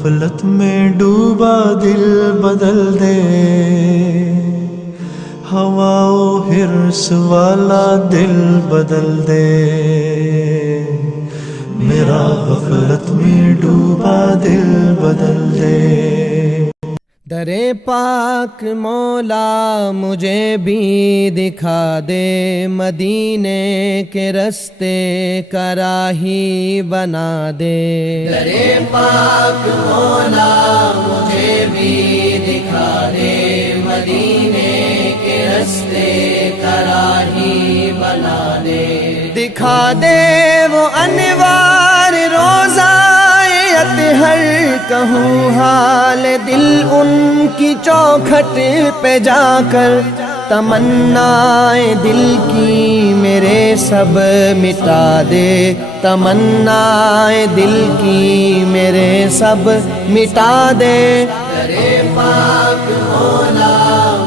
غفلت میں ڈوبا دل بدل دے، ہوا و حرص والا دل بدل دے، میرا غفلت میں ڈوبا دل بدل دے۔ در پاک مولا مجھے بھی دکھا دے، مدینے کے رستے کا راہی بنا دے۔ در پاک مولا مجھے بھی دکھا دے، مدینے کے رستے کا راہی بنا دے۔ دکھا دے وہ انوار روزہ ہر کہوں حال دل ان کی چوکھٹ پہ جا کر، تمنائے دل کی میرے سب مٹا دے، تمنائے دل کی میرے سب مٹا دے۔ در پاک مولا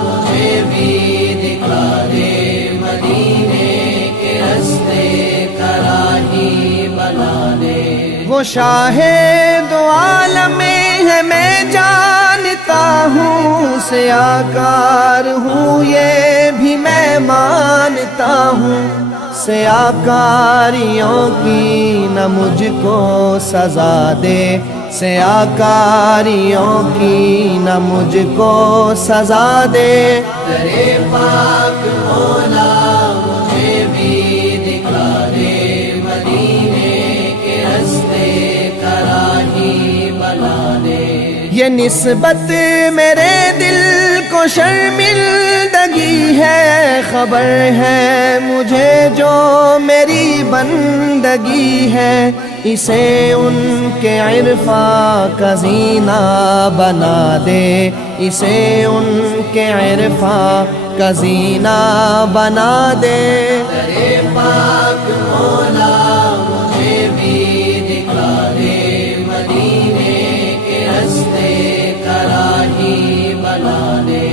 مجھے بھی دکھا دے، مدینے کے رستے کا راہی بنا دے۔ وہ شاہ دو عالم ہے میں جانتا ہوں، سیاکار ہوں یہ بھی میں مانتا ہوں، سیاکاریوں کی نہ مجھ کو سزا دے، سیاکاریوں کی نہ مجھ کو سزا دے۔ در پاک مولا مجھے بھی دکھا دے، مدینے کے رستے کا راہی بنا دے۔ یہ نسبت میرے دل کو شرمندگی ہے، خبر ہے مجھے جو میری بندگی ہے، اسے ان کے عرفاں کا زینہ بنا دے، اسے ان کے عرفاں کا زینہ بنا دے۔ در پاک مولا مجھے بھی دکھا دے، مدینے کے رستے کا راہی بنا دے۔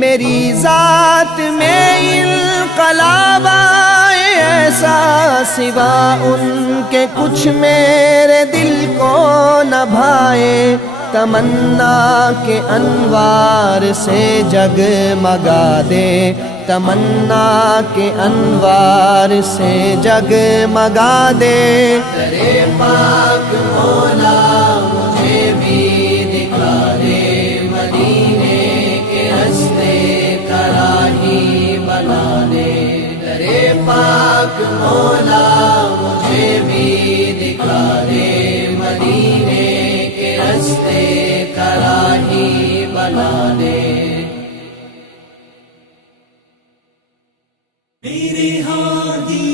میری ذات میں انقلاب آئے ایسا، سوا ان کے کچھ میرے دل کو نہ بھائے، تمنا کے انوار سے جگمگا دے، تمنا کے انوار سے جگمگا دے۔ در پاک مولا مجھے بھی دکھا دے، مدینے کے رستے کا راہی بنا دے۔ در پاک مولا مجھے بھی دکھا دے، مدینے کے رستے کا راہی بنا دے۔ میرے ہادی